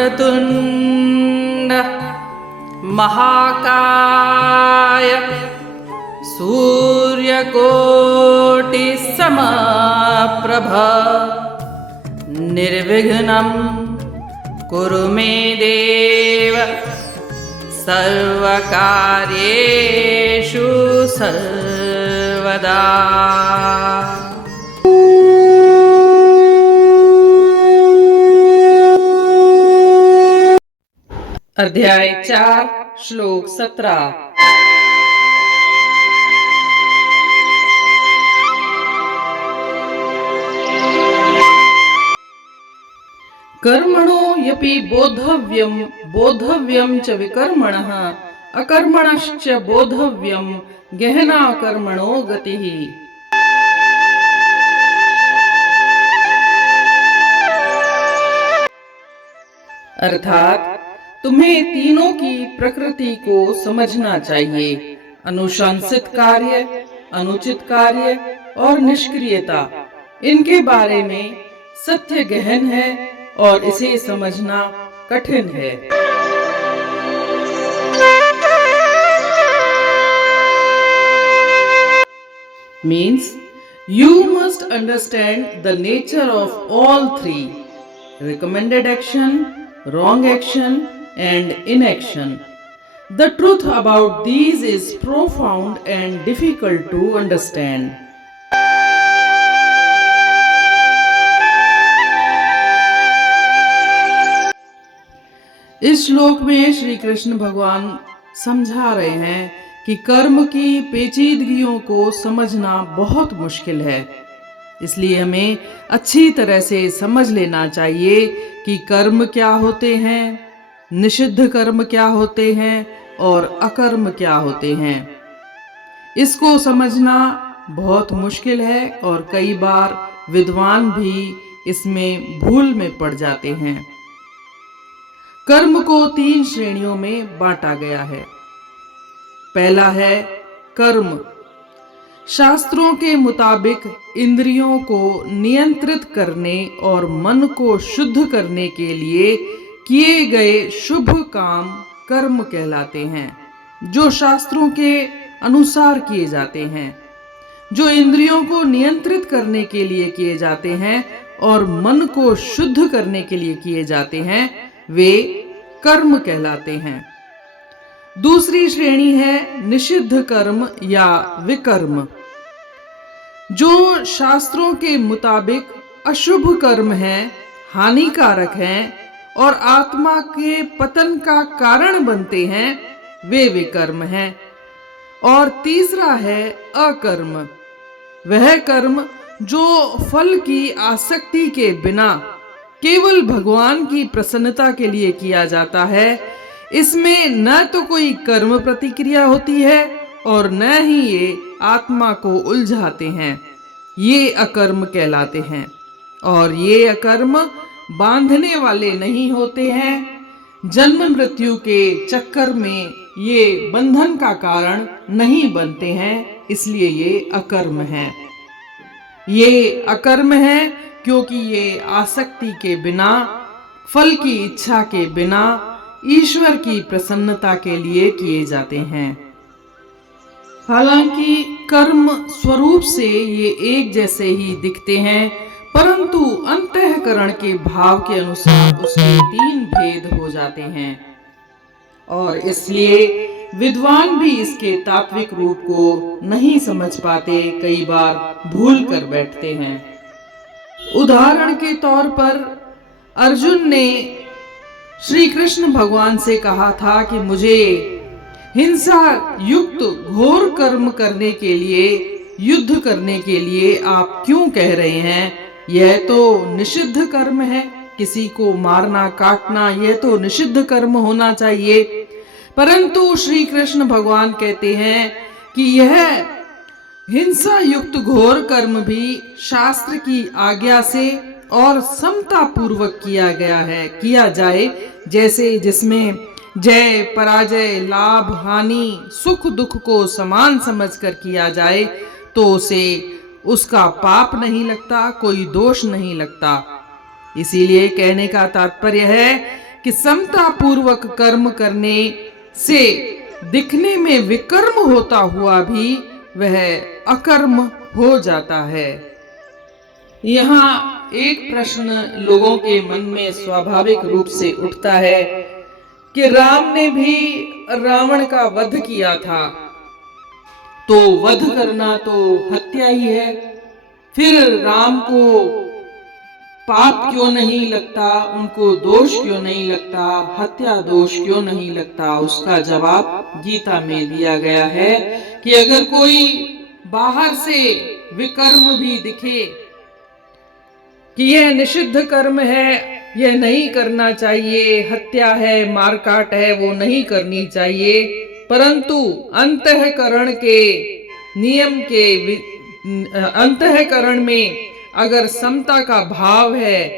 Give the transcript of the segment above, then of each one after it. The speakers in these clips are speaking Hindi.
वक्रतुण्ड महाकाय सूर्यकोटिसमप्रभ निर्विघ्नं कुरु मे देव सर्वकार्येषु सर्वदा। अध्याय 4 श्लोक 17। कर्मणो यपि बोद्धव्यं बोद्धव्यं च विकर्मणः अकर्मणश्च बोद्धव्यं गहना कर्मणो गतिः। अर्थात तुम्हें तीनों की प्रकृति को समझना चाहिए, अनुशंसित कार्य, अनुचित कार्य और निष्क्रियता। इनके बारे में सत्य गहन है और इसे समझना कठिन है। Means you must understand the nature of all three: recommended action, wrong action and inaction. The truth about these is profound and difficult to understand. इस श्लोक में श्री कृष्ण भगवान समझा रहे हैं कि कर्म की पेचीदगियों को समझना बहुत मुश्किल है। इसलिए हमें अच्छी तरह से समझ लेना चाहिए कि कर्म क्या होते हैं, निषिद्ध कर्म क्या होते हैं और अकर्म क्या होते हैं। इसको समझना बहुत मुश्किल है और कई बार विद्वान भी इसमें भूल में पड़ जाते हैं। कर्म को 3 श्रेणियों में बांटा गया है। पहला है कर्म। शास्त्रों के मुताबिक इंद्रियों को नियंत्रित करने और मन को शुद्ध करने के लिए किए गए शुभ काम कर्म कहलाते हैं, जो शास्त्रों के अनुसार किए जाते हैं। जो इंद्रियों को नियंत्रित करने के लिए किए जाते हैं और मन को शुद्ध करने के लिए किए जाते हैं, वे कर्म कहलाते हैं। दूसरी श्रेणी है निषिद्ध कर्म या विकर्म। जो शास्त्रों के मुताबिक अशुभ कर्म हैं, हानिकारक हैं और आत्मा के पतन का कारण बनते हैं, वे विकर्म हैं। और तीसरा है अकर्म। वह कर्म जो फल की आसक्ति के बिना केवल भगवान की प्रसन्नता के लिए किया जाता है। इसमें न तो कोई कर्म प्रतिक्रिया होती है और न ही ये आत्मा को उलझाते हैं। ये अकर्म कहलाते हैं और ये अकर्म बांधने वाले नहीं होते हैं। जन्म मृत्यु के चक्कर में ये बंधन का कारण नहीं बनते हैं, इसलिए ये अकर्म हैं। ये अकर्म है क्योंकि ये आसक्ति के बिना, फल की इच्छा के बिना ईश्वर की प्रसन्नता के लिए किए जाते हैं। हालांकि कर्म स्वरूप से ये एक जैसे ही दिखते हैं, परंतु अंतःकरण के भाव के अनुसार उसके 3 भेद हो जाते हैं और इसलिए विद्वान भी इसके तात्विक रूप को नहीं समझ पाते, कई बार भूल कर बैठते हैं। उदाहरण के तौर पर अर्जुन ने श्री कृष्ण भगवान से कहा था कि मुझे हिंसा युक्त घोर कर्म करने के लिए, युद्ध करने के लिए आप क्यों कह रहे हैं? यह तो निषिद्ध कर्म है। किसी को मारना, काटना, यह तो निषिद्ध कर्म होना चाहिए। परंतु श्री कृष्ण भगवान कहते हैं कि यह हिंसा युक्त घोर कर्म भी शास्त्र की आज्ञा से और समता पूर्वक किया जाए, जैसे जिसमें जय पराजय, लाभ हानि, सुख दुख को समान समझकर किया जाए तो उसे उसका पाप नहीं लगता, कोई दोष नहीं लगता। इसीलिए कहने का तात्पर्य है कि समता पूर्वक कर्म करने से दिखने में विकर्म होता हुआ भी वह अकर्म हो जाता है। यहाँ एक प्रश्न लोगों के मन में स्वाभाविक रूप से उठता है कि राम ने भी रावण का वध किया था, तो वध करना तो हत्या ही है, फिर राम को पाप क्यों नहीं लगता, उनको दोष क्यों नहीं लगता, हत्या दोष क्यों नहीं लगता? उसका जवाब गीता में दिया गया है कि अगर कोई बाहर से विकर्म भी दिखे कि यह निषिद्ध कर्म है, यह नहीं करना चाहिए, हत्या है, मारकाट है, वो नहीं करनी चाहिए, परंतु अंतःकरण के नियम के अंतःकरण में अगर समता का भाव है,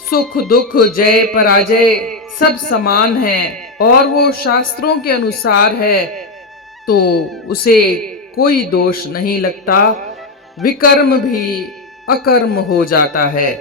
सुख दुख जय पराजय सब समान है और वो शास्त्रों के अनुसार है, तो उसे कोई दोष नहीं लगता, विकर्म भी अकर्म हो जाता है।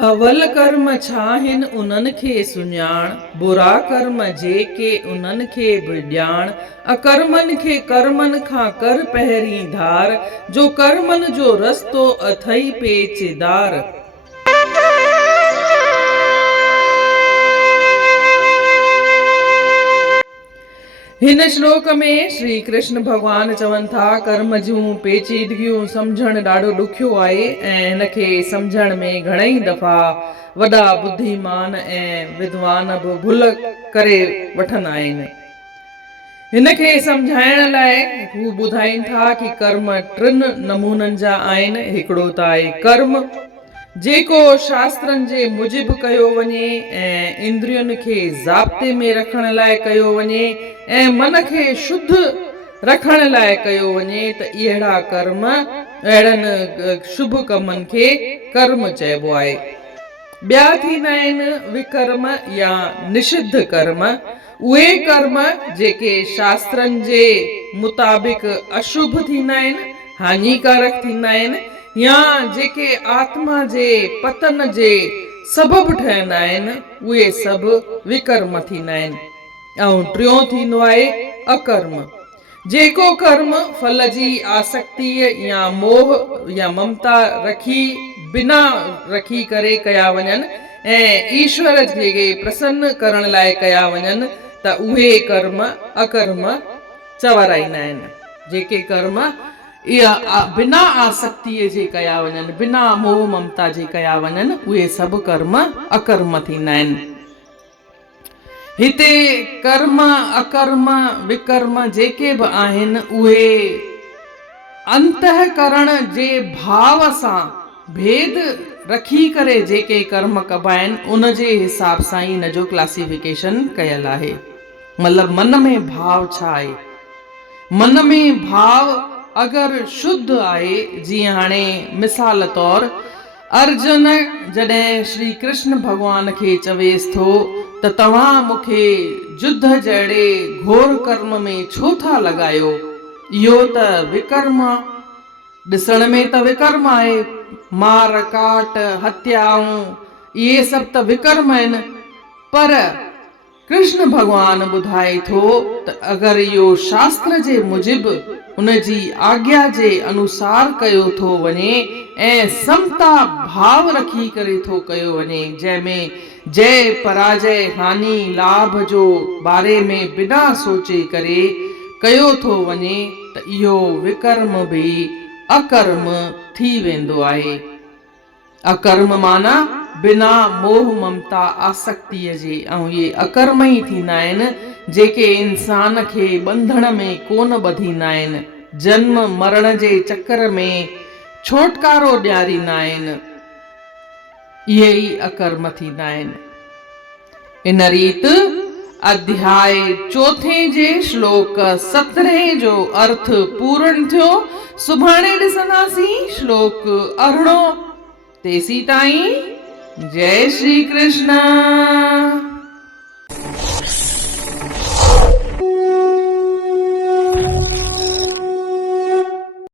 अवल कर्म छाहिन उनन खे सुञाण, बुरा कर्म जे के उनन खे विज्ञाण, अकर्मन खे कर्मन खां कर पहिरीं धार, जो कर्मन जो रस्तो अथई पेचीदार। हिन श्लोक में श्री कृष्ण भगवान चवनि था कर्म जूं पेचीदगियूं समझण ॾाढो ॾुखियो आहे ऐं हिनखे समझण में घणई दफ़ा वॾा बुद्धिमान ऐं विद्वान बि भुल करे वठंदा आहिनि। हिनखे समझाइण लाइ हू ॿुधाइनि था कि कर्म टिनि नमूननि जा आहिनि। हिकिड़ो त आहे कर्म जेको शास्त्रनि जे मुजिब कयो वञे ऐं इंद्रियुनि खे ज़ाब्ते में रखण लाइ कयो वञे ऐं मन खे शुद्ध रखण लाइ कयो वञे, त अहिड़ा कर्म, अहिड़नि शुभ कमनि खे कर्म चइबो आहे। ॿिया थींदा आहिनि विकर्म या निषिद्ध कर्म। उहे कर्म जेके शास्त्रनि जे मुताबिक अशुभ थींदा आहिनि, हानिकारक थींदा आहिनि, या जेके आत्मा जे पतन जे सबबु ठहंदा आहिनि, उहे सभु विकर्म थींदा आहिनि। ऐं टियों थींदो आहे अकर्म, जेको कर्म फल जी आसक्तिअ या मोह या ममता बिना रखी करे कया वञनि ऐं ईश्वर खे प्रसन्न करण लाइ कया वञनि, त उहे कर्म अकर्म चवराईंदा आहिनि। जेके कर्म बिना आसक्तिअ जे कया वञनि, बिना मोह ममता जे कया वञनि, उहे सभु कर्म अकर्म थींदा आहिनि। हिते कर्म अकर्म विकर्म जेके बि आहिनि, उहे अंतःकरण जे भाव सां भेद रखी करे जेके कर्म कबा आहिनि, उन जे हिसाब सां ई हिन जो क्लासिफिकेशन कयल आहे। मतिलबु मन में भाव छा आहे? मन में भाव अगरि शुद्ध आहे, जीअं हाणे मिसाल तौर अर्जुन जॾहिं श्री कृष्ण भॻवान खे चवेसि थो त तव्हां मूंखे युद्ध जहिड़े घोर कर्म में छो था लॻायो, इहो त विकर्म आहे, ॾिसण में त विकर्म आहे, मार काट हत्याऊं इहे सभु त विकर्म आहिनि, पर कृष्ण भगवान ॿुधाए थो त अगरि इहो शास्त्र जे मुजिब उन जी आज्ञा जे अनुसार कयो थो वञे ऐं समता भाव रखी करे थो कयो वञे, जंहिंमें जय पराजय हानि लाभ जो बारे में बिना सोचे करे कयो थो वञे, त इहो विकर्म बि अकर्म थी वेंदो आहे। अकर्म माना बिना मोह ममता आसक्तिअ जे, ऐं इहे अकर्म ई थींदा आहिनि जेके इंसान खे बंधन में कोन ॿधींदा आहिनि, जन्म मरण जे चक्कर में छोटकारो ॾियारींदा आहिनि, इहे ई अकर्म थींदा आहिनि। इन रीति अध्याय 4 जे श्लोक 17 जो अर्थ पूर्ण थियो। सुभाणे ॾिसंदासीं श्लोक 18। तेसी ताईं जय श्री कृष्ण।